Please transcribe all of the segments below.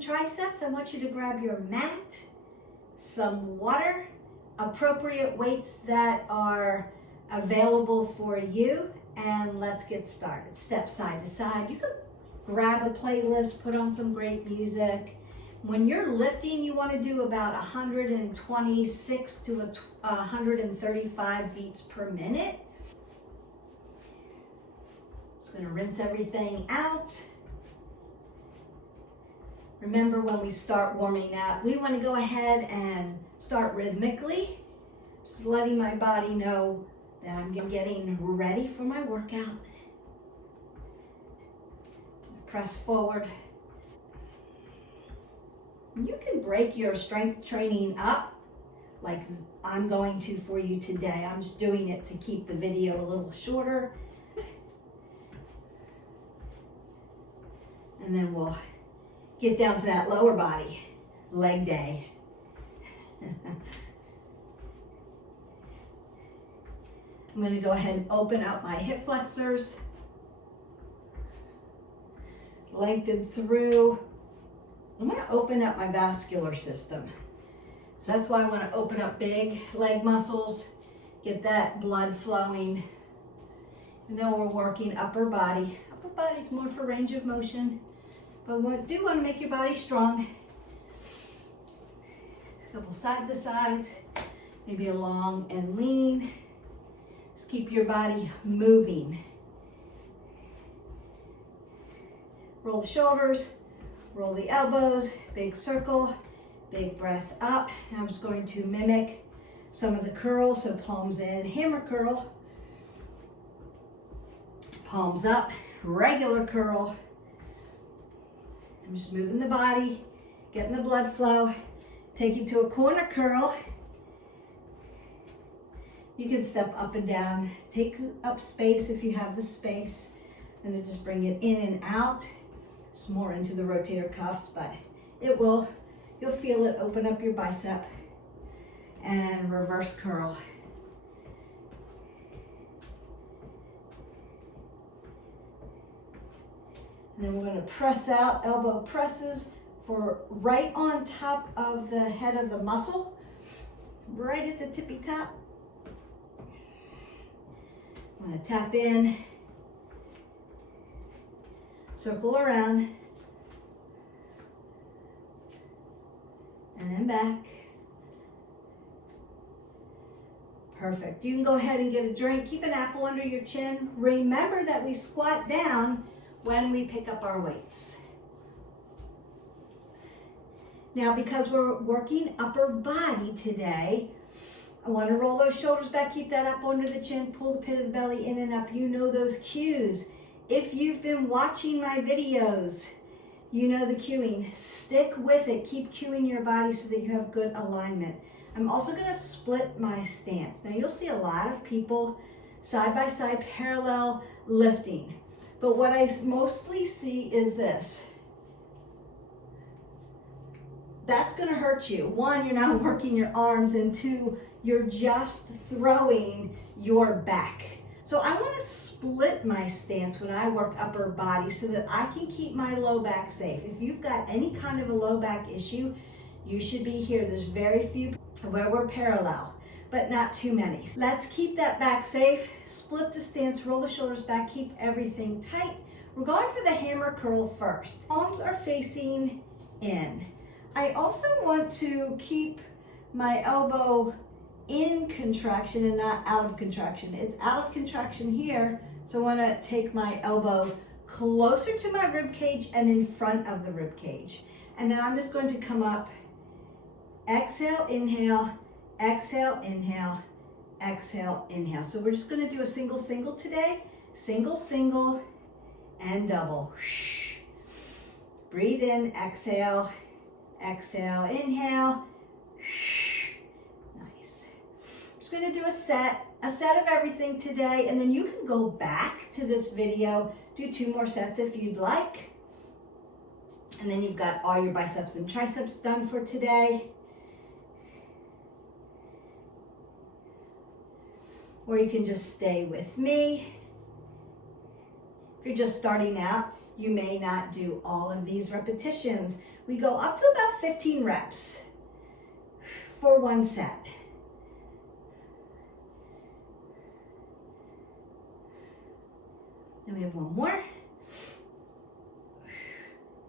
and triceps, I want you to grab your mat, some water, appropriate weights that are available for you, and let's get started. Step side to side. You can grab a playlist, put on some great music. When you're lifting, you want to do about 126 to 135 beats per minute. Just going to rinse everything out. Remember, when we start warming up, we want to go ahead and start rhythmically, just letting my body know that I'm getting ready for my workout. Press forward. You can break your strength training up like I'm going to for you today. I'm just doing it to keep the video a little shorter. And then we'll get down to that lower body, leg day. I'm going to go ahead and open up my hip flexors, lengthen through. I'm going to open up my vascular system. So that's why I want to open up big leg muscles, get that blood flowing. And then we're working upper body. Upper body's more for range of motion, but we do want to make your body strong. A couple side to sides, maybe a long and lean. Just keep your body moving. Roll the shoulders, roll the elbows, big circle, big breath up. Now I'm just going to mimic some of the curls, so palms in, hammer curl, palms up, regular curl. I'm just moving the body, getting the blood flow, take you to a corner curl. You can step up and down, take up space if you have the space, and then just bring it in and out. It's more into the rotator cuffs, but you'll feel it open up your bicep. And reverse curl. And then we're going to press out, elbow presses for right on top of the head of the muscle, right at the tippy top. I'm going to tap in, circle around, and then back. Perfect. You can go ahead and get a drink. Keep an apple under your chin. Remember that we squat down when we pick up our weights. Now, because we're working upper body today, I want to roll those shoulders back, keep that up under the chin, pull the pit of the belly in and up. You know those cues. If you've been watching my videos, you know the cueing. Stick with it. Keep cueing your body so that you have good alignment. I'm also going to split my stance. Now, you'll see a lot of people side by side, parallel lifting. But what I mostly see is this. That's going to hurt you. One, you're not working your arms, and two, you're just throwing your back. So I want to split my stance when I work upper body so that I can keep my low back safe. If you've got any kind of a low back issue, you should be here. There's very few where we're parallel, but not too many. Let's keep that back safe. Split the stance, roll the shoulders back, keep everything tight. We're going for the hammer curl first. Palms are facing in. I also want to keep my elbow in contraction and not out of contraction. It's out of contraction here, so I want to take my elbow closer to my rib cage and in front of the rib cage. And then I'm just going to come up, exhale, inhale, exhale, inhale, exhale, inhale. So we're just going to do a single, single today. Single, single, and double. Breathe in, exhale, exhale, inhale. Nice. Just going to do a set of everything today, and then you can go back to this video, do 2 more sets if you'd like. And then you've got all your biceps and triceps done for today. Or you can just stay with me. If you're just starting out, you may not do all of these repetitions. We go up to about 15 reps for one set. Then we have one more.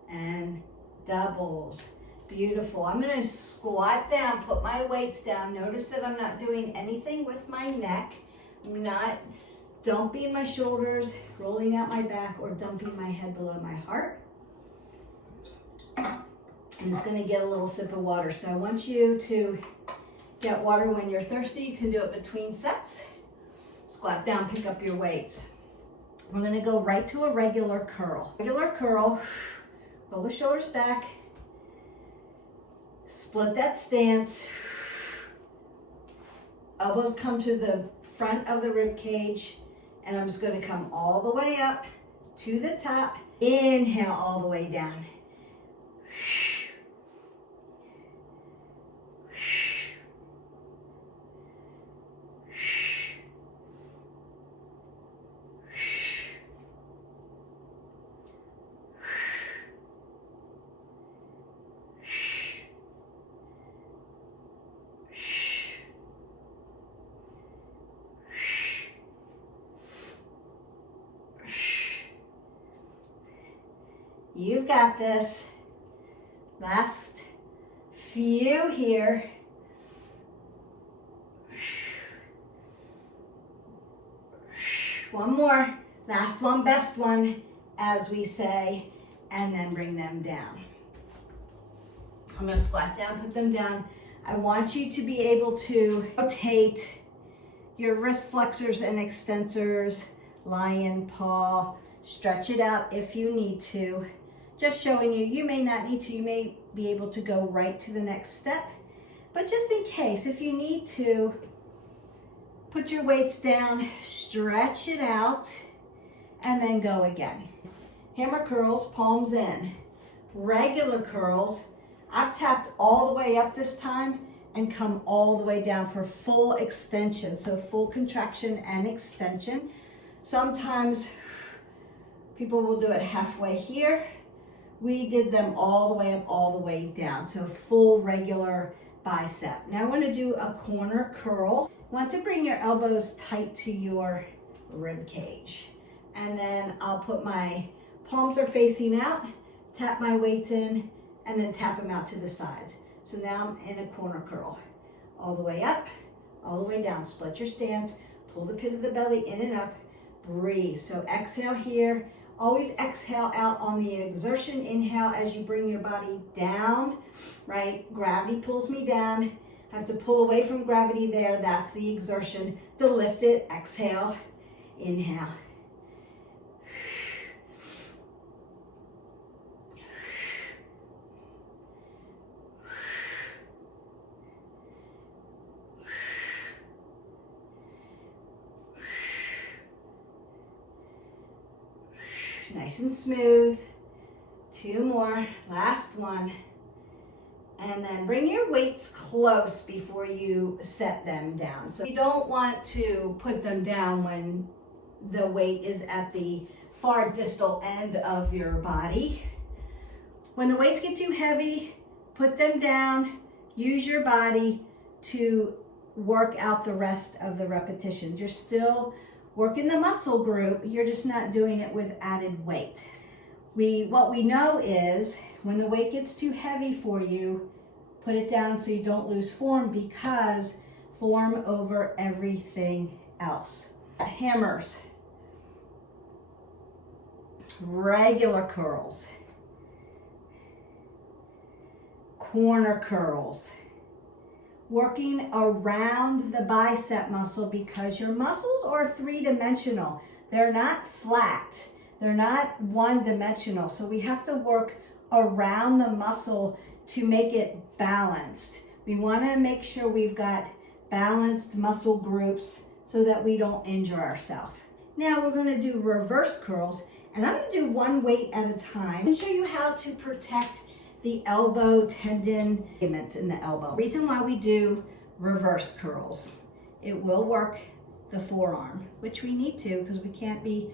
And doubles. Beautiful. I'm going to squat down, put my weights down. Notice that I'm not doing anything with my neck. I'm not dumping my shoulders, rolling out my back, or dumping my head below my heart. I'm just going to get a little sip of water. So I want you to get water when you're thirsty. You can do it between sets. Squat down, pick up your weights. We're going to go right to a regular curl. Regular curl. Pull the shoulders back. Split that stance. Elbows come to the front of the rib cage. And I'm just going to come all the way up to the top. Inhale all the way down. You've got this. Last few here. One more. Last one, best one, as we say, and then bring them down. I'm going to squat down, put them down. I want you to be able to rotate your wrist flexors and extensors, lion paw, stretch it out if you need to. Just showing you, you may not need to, you may be able to go right to the next step. But just in case, if you need to, put your weights down, stretch it out, and then go again. Hammer curls, palms in. Regular curls, I've tapped all the way up this time and come all the way down for full extension. So full contraction and extension. Sometimes people will do it halfway here. We did them all the way up, all the way down. So full regular bicep. Now I want to do a corner curl. You want to bring your elbows tight to your rib cage. And then I'll put my palms are facing out, tap my weights in, and then tap them out to the sides. So now I'm in a corner curl. All the way up, all the way down. Split your stance, pull the pit of the belly in and up, breathe. So exhale here. Always exhale out on the exertion. Inhale as you bring your body down, right? Gravity pulls me down. I have to pull away from gravity there. That's the exertion. To lift it, exhale, inhale. Nice and smooth. Two more, last one. And then bring your weights close before you set them down. So you don't want to put them down when the weight is at the far distal end of your body. When the weights get too heavy, put them down. Use your body to work out the rest of the repetitions. You're still working the muscle group, you're just not doing it with added weight. What we know is when the weight gets too heavy for you, put it down so you don't lose form, because form over everything else. Hammers, regular curls, corner curls, working around the bicep muscle, because your muscles are three-dimensional. They're not flat. They're not one-dimensional. So we have to work around the muscle to make it balanced. We want to make sure we've got balanced muscle groups so that we don't injure ourselves. Now we're going to do reverse curls, and I'm going to do one weight at a time and show you how to protect the elbow tendon ligaments in the elbow. Reason why we do reverse curls, it will work the forearm, which we need to, because we can't be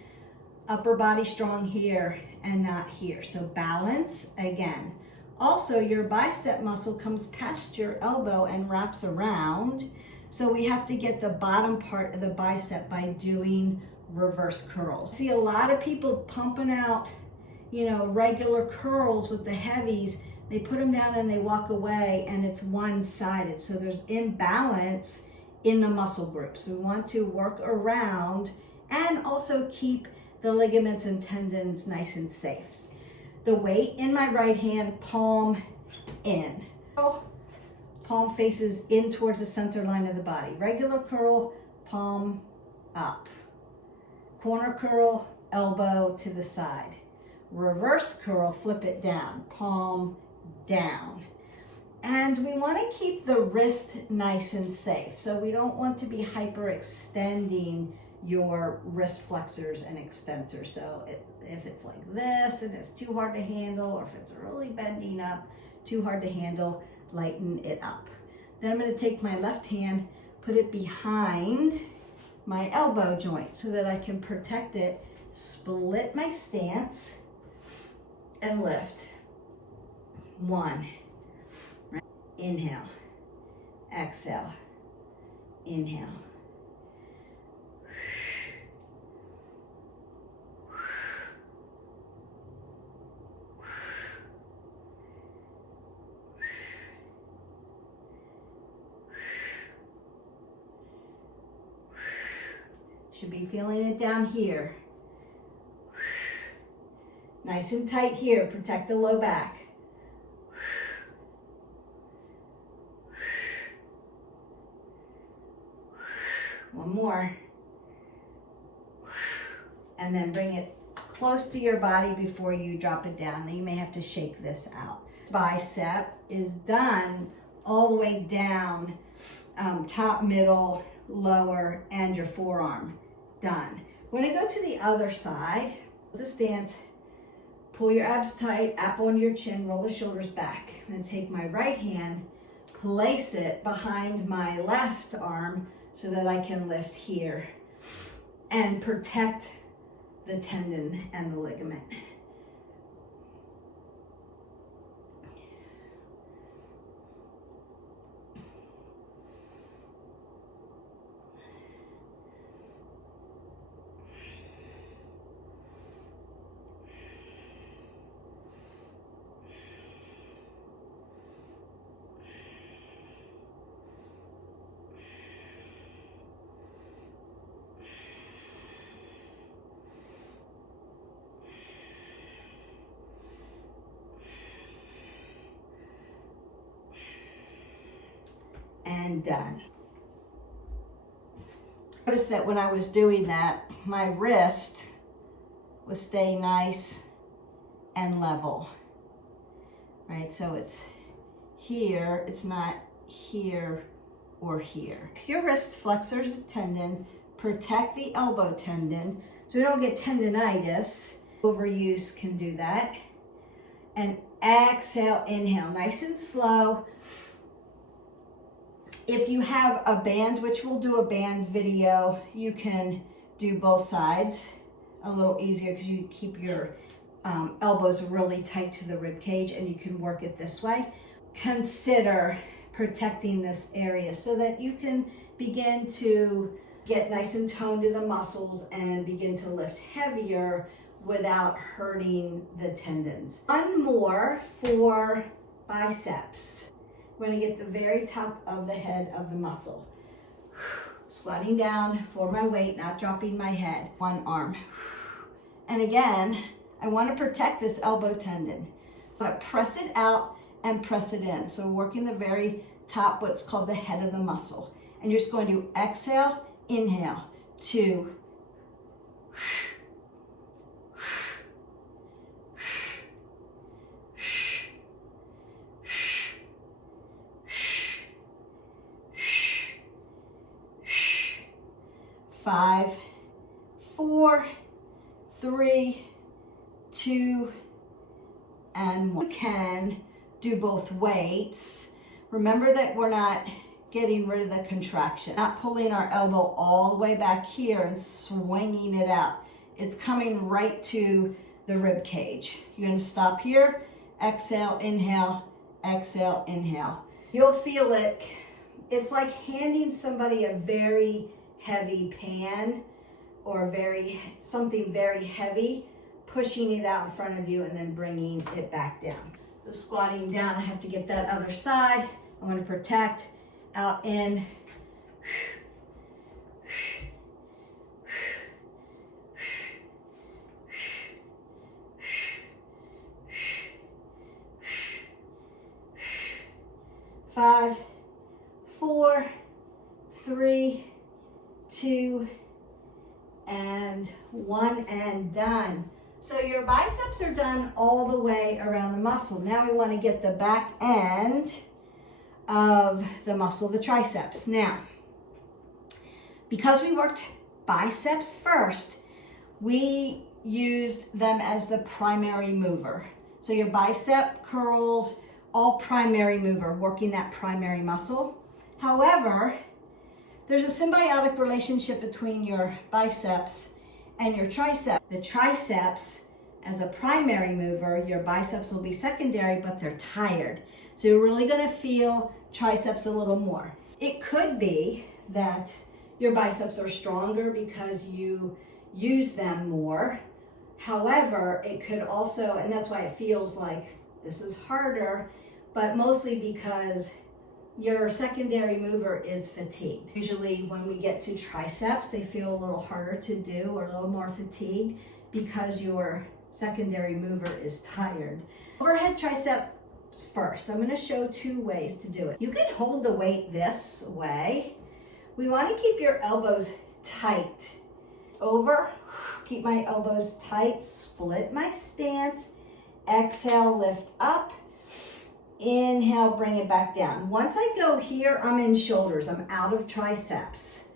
upper body strong here and not here. So balance, again, Also, your bicep muscle comes past your elbow and wraps around. So we have to get the bottom part of the bicep by doing reverse curls. See a lot of people pumping out, regular curls with the heavies. They put them down and they walk away and it's one-sided. So there's imbalance in the muscle groups. We want to work around and also keep the ligaments and tendons nice and safe. The weight in my right hand, palm in. Palm faces in towards the center line of the body. Regular curl, palm up. Corner curl, elbow to the side. Reverse curl, flip it down, palm down. And we want to keep the wrist nice and safe. So we don't want to be hyperextending your wrist flexors and extensors. So if it's like this and it's too hard to handle, or if it's really bending up, too hard to handle, lighten it up. Then I'm going to take my left hand, put it behind my elbow joint so that I can protect it, split my stance, and lift. 1. Inhale. Exhale. Inhale. Should be feeling it down here. Nice and tight here. Protect the low back. One more. And then bring it close to your body before you drop it down. Now you may have to shake this out. Bicep is done all the way down, top, middle, lower, and your forearm. Done. We're going to go to the other side. The stance. Pull your abs tight, apple under your chin, roll the shoulders back. I'm going to take my right hand, place it behind my left arm so that I can lift here and protect the tendon and the ligament. And done. Notice that when I was doing that, my wrist was staying nice and level. Right, so it's here, it's not here or here. Your wrist flexors tendon, protect the elbow tendon so we don't get tendonitis. Overuse can do that. And exhale, inhale, nice and slow. If you have a band, which we'll do a band video, you can do both sides a little easier because you keep your elbows really tight to the rib cage and you can work it this way. Consider protecting this area so that you can begin to get nice and toned in the muscles and begin to lift heavier without hurting the tendons. One more for biceps. We're going to get the very top of the head of the muscle. Squatting down for my weight, not dropping my head. One arm. And again, I want to protect this elbow tendon. So I press it out and press it in. So working the very top, what's called the head of the muscle. And you're just going to exhale, inhale, 2, 5, 4, 3, 2, and 1. You can do both weights. Remember that we're not getting rid of the contraction, not pulling our elbow all the way back here and swinging it out. It's coming right to the rib cage. You're going to stop here exhale, inhale, exhale, inhale. You'll feel it. It's like handing somebody a very heavy pan or something very heavy, pushing it out in front of you and then bringing it back down. So squatting down, I have to get that other side. I want to protect, out, in. 5, 4, 3, 2, and 1, and done. So your biceps are done all the way around the muscle. Now we want to get the back end of the muscle, the triceps. Now, because we worked biceps first, we used them as the primary mover. So your bicep curls, all primary mover, working that primary muscle. However, there's a symbiotic relationship between your biceps and your tricep. The triceps as a primary mover, your biceps will be secondary, but they're tired. So you're really gonna feel triceps a little more. It could be that your biceps are stronger because you use them more. However, it could also, and that's why it feels like this is harder, but mostly because your secondary mover is fatigued. Usually when we get to triceps, they feel a little harder to do or a little more fatigued because your secondary mover is tired. Overhead tricep first. I'm going to show 2 ways to do it. You can hold the weight this way. We want to keep your elbows tight. Over, keep my elbows tight, split my stance. Exhale, lift up. Inhale, bring it back down. Once I go here, I'm in shoulders. I'm out of triceps.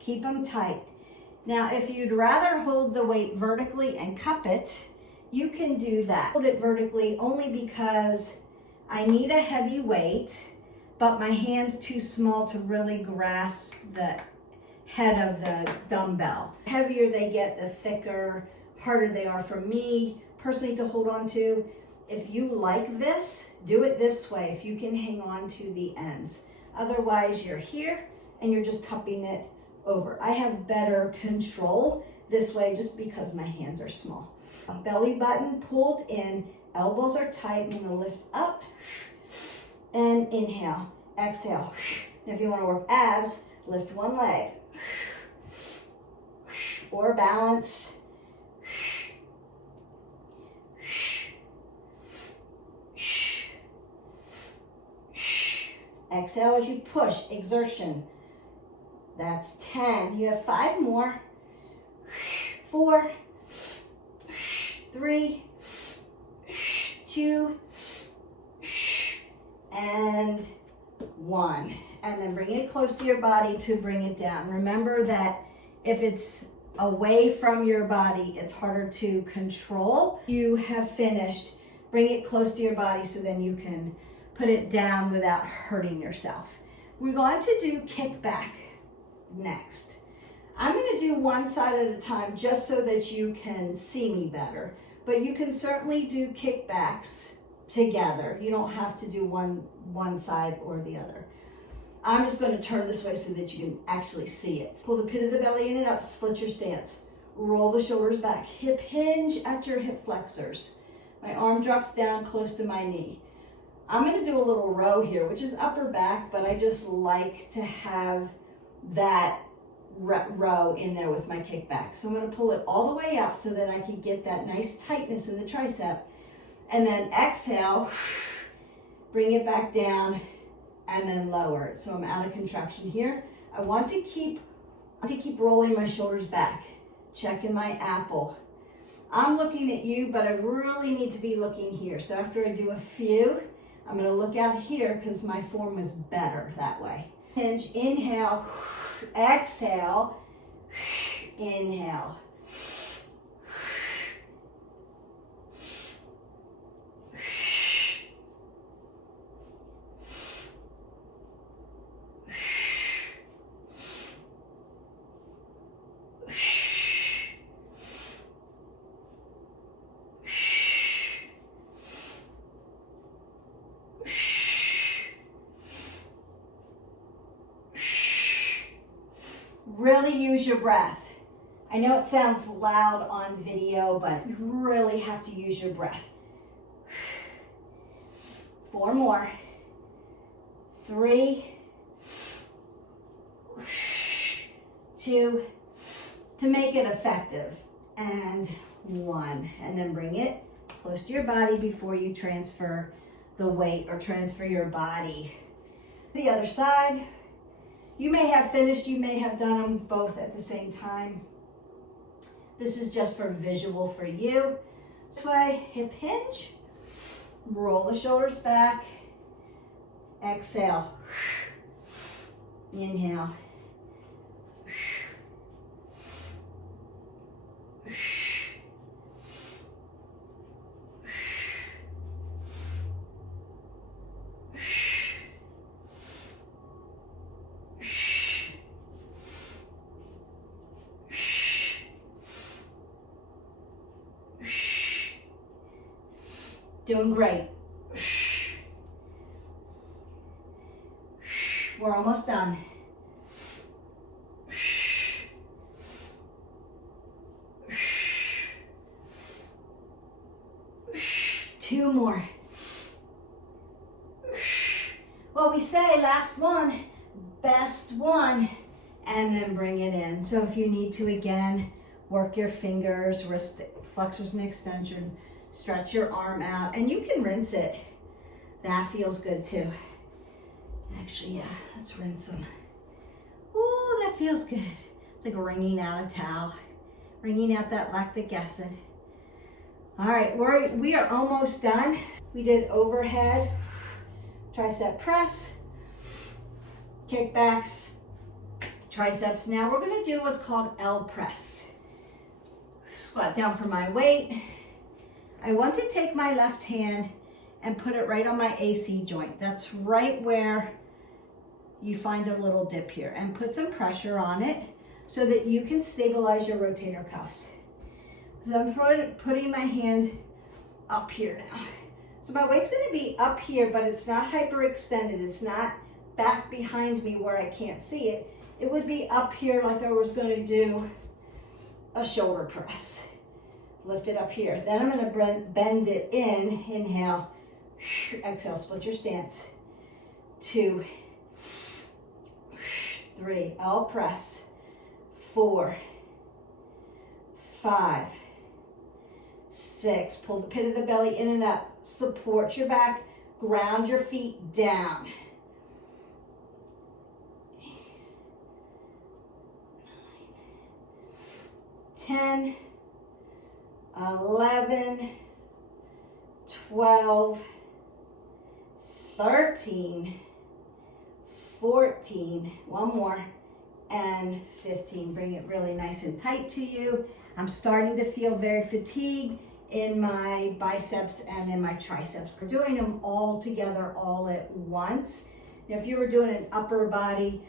Keep them tight. Now, if you'd rather hold the weight vertically and cup it, you can do that. Hold it vertically only because I need a heavy weight, but my hand's too small to really grasp the head of the dumbbell. The heavier they get, the thicker, harder they are for me personally to hold on to. If you like this, do it this way if you can hang on to the ends. Otherwise, you're here and you're just cupping it over. I have better control this way just because my hands are small. Belly button pulled in, elbows are tight. I'm gonna lift up and inhale, exhale. Now if you wanna work abs, lift one leg or balance. Exhale as you push, exertion. That's 10. You have 5 more. 4, 3, 2, and 1. And then bring it close to your body to bring it down. Remember that if it's away from your body, it's harder to control. You have finished. Bring it close to your body so then you can put it down without hurting yourself. We're going to do kickback next. I'm going to do one side at a time just so that you can see me better, but you can certainly do kickbacks together. You don't have to do one side or the other. I'm just going to turn this way so that you can actually see it. Pull the pit of the belly in and up, split your stance. Roll the shoulders back, hip hinge at your hip flexors. My arm drops down close to my knee. I'm going to do a little row here, which is upper back, but I just like to have that row in there with my kickback. So I'm going to pull it all the way up so that I can get that nice tightness in the tricep. And then exhale, bring it back down, and then lower it. So I'm out of contraction here. I want to keep rolling my shoulders back, checking my apple. I'm looking at you, but I really need to be looking here. So after I do a few, I'm going to look out here because my form was better that way. Hinge, inhale, exhale, inhale. Really use your breath. I know it sounds loud on video, but you really have to use your breath. 4 more. 3, 2, to make it effective, and 1. And then bring it close to your body before you transfer the weight or transfer your body. The other side. You may have finished, you may have done them both at the same time. This is just for visual for you. This way, hip hinge, roll the shoulders back, exhale, inhale, doing great. We're almost done. 2 more. Well, we say last one, best one, and then bring it in. So if you need to, again, work your fingers, wrist flexors and extension, stretch your arm out, and you can rinse it. That feels good too. Actually, yeah, let's rinse them. Ooh, that feels good. It's like wringing out a towel, wringing out that lactic acid. All right, we are almost done. We did overhead, tricep press, kickbacks, triceps. Now we're gonna do what's called L press. Squat down for my weight. I want to take my left hand and put it right on my AC joint. That's right where you find a little dip here, and put some pressure on it so that you can stabilize your rotator cuffs. So I'm putting my hand up here now. So my weight's gonna be up here, but it's not hyperextended. It's not back behind me where I can't see it. It would be up here like I was gonna do a shoulder press. Lift it up here. Then I'm gonna bend it in. Inhale, exhale, split your stance. 2, 3, L press. 4, 5, 6. Pull the pit of the belly in and up. Support your back. Ground your feet down. 10, 11, 12, 13, 14, one more, and 15. Bring it really nice and tight to you. I'm starting to feel very fatigued in my biceps and in my triceps. We're doing them all together all at once. Now, if you were doing an upper body,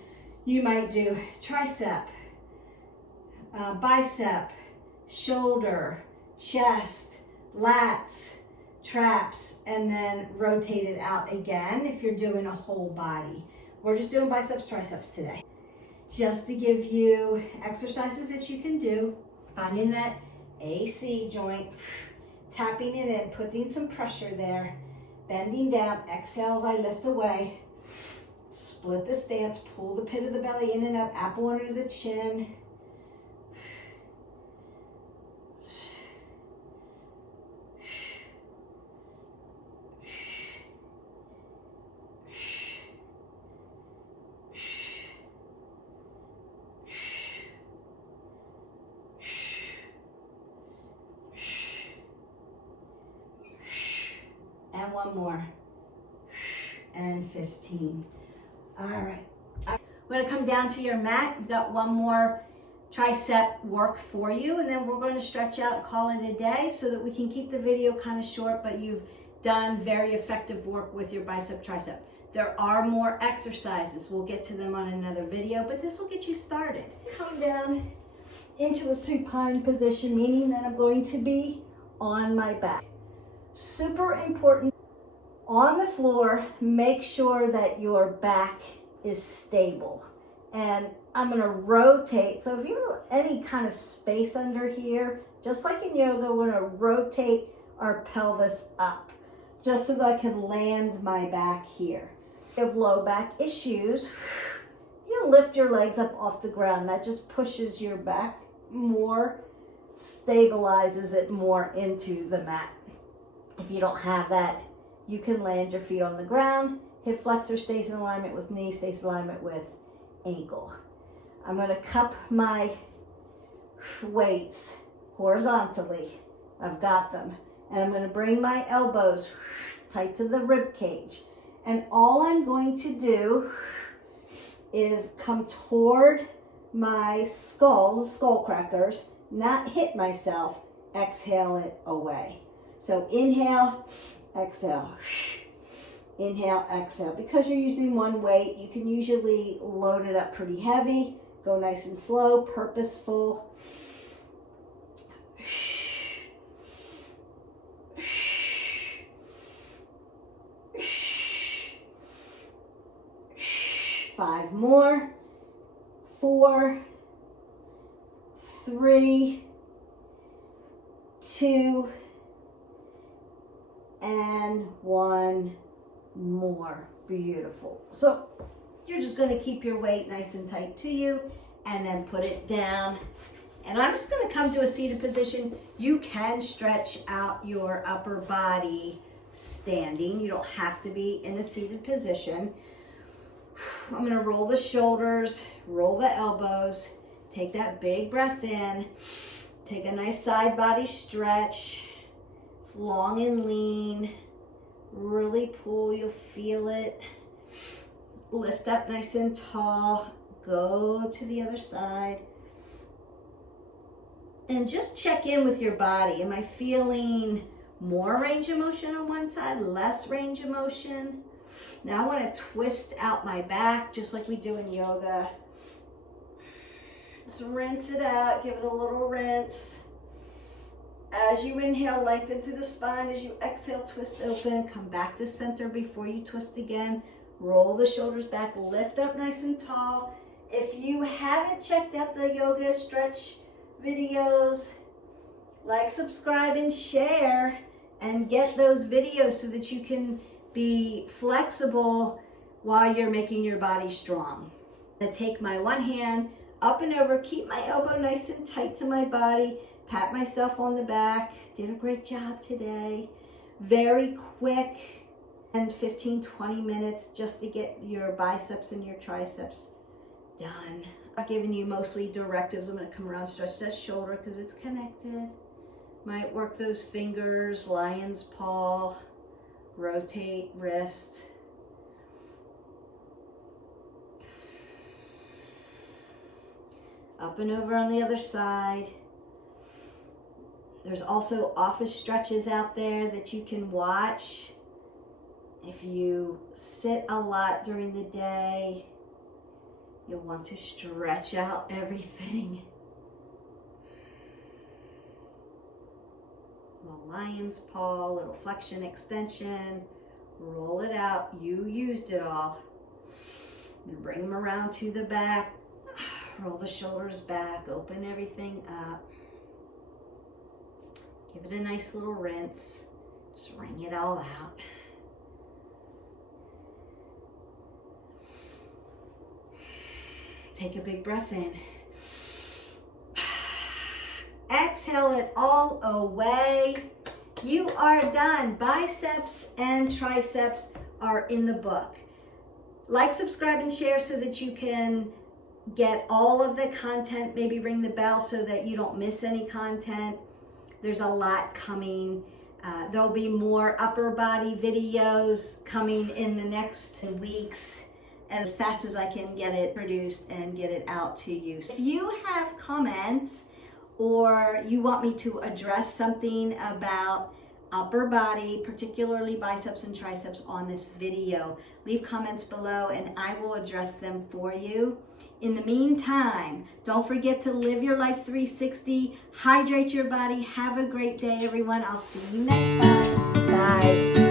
you might do tricep, bicep, shoulder, chest, lats, traps, and then rotate it out again if you're doing a whole body. We're just doing biceps, triceps today. Just to give you exercises that you can do, finding that AC joint, tapping it in, putting some pressure there, bending down, exhale as I lift away, split the stance, pull the pit of the belly in and up, apple under the chin. And one more, and 15. All right, we're gonna come down to your mat. We've got one more tricep work for you, and then we're gonna stretch out and call it a day so that we can keep the video kind of short, but you've done very effective work with your bicep, tricep. There are more exercises. We'll get to them on another video, but this will get you started. Come down into a supine position, meaning that I'm going to be on my back. Super important. On the floor, make sure that your back is stable. and I'm gonna rotate. So if you have any kind of space under here, just like in yoga, we're gonna rotate our pelvis up just so that I can land my back here. If you have low back issues, you lift your legs up off the ground. That just pushes your back more, stabilizes it more into the mat. If you don't have that, you can land your feet on the ground. Hip flexor stays in alignment with knee, stays in alignment with ankle. I'm going to cup my weights horizontally. I've got them. And I'm going to bring my elbows tight to the rib cage. And all I'm going to do is come toward my skull crackers, not hit myself, exhale it away. So inhale, exhale. Inhale, exhale. Because you're using one weight, you can usually load it up pretty heavy. Go nice and slow, purposeful. 5 more. 4, 3, 2, and 1 more. Beautiful. So you're just going to keep your weight nice and tight to you and then put it down. And I'm just going to come to a seated position. You can stretch out your upper body standing. You don't have to be in a seated position. I'm going to roll the shoulders, roll the elbows, take that big breath in, take a nice side body stretch. It's long and lean. Really pull, you'll feel it. Lift up nice and tall. Go to the other side. And just check in with your body. Am I feeling more range of motion on one side, less range of motion? Now I want to twist out my back just like we do in yoga. Just rinse it out, give it a little rinse. As you inhale, lengthen through the spine. As you exhale, twist open. Come back to center before you twist again. Roll the shoulders back, lift up nice and tall. If you haven't checked out the yoga stretch videos, like, subscribe, and share, and get those videos so that you can be flexible while you're making your body strong. I'm gonna take my one hand up and over, keep my elbow nice and tight to my body, pat myself on the back. Did a great job today. Very quick, and 15-20 minutes just to get your biceps and your triceps done. I've given you mostly directives. I'm gonna come around, stretch that shoulder because it's connected. Might work those fingers, lion's paw, rotate wrist. Up and over on the other side. There's also office stretches out there that you can watch. If you sit a lot during the day, you'll want to stretch out everything. Little lion's paw, little flexion extension. Roll it out. You used it all. And bring them around to the back. Roll the shoulders back. Open everything up. Give it a nice little rinse. Just wring it all out. Take a big breath in. Exhale it all away. You are done. Biceps and triceps are in the book. Like, subscribe, and share so that you can get all of the content. Maybe ring the bell so that you don't miss any content. There's a lot coming. There'll be more upper body videos coming in the next weeks, as fast as I can get it produced and get it out to you. If you have comments or you want me to address something about upper body, particularly biceps and triceps on this video, leave comments below and I will address them for you. In the meantime, don't forget to live your life 360, hydrate your body. Have a great day, everyone. I'll see you next time. Bye.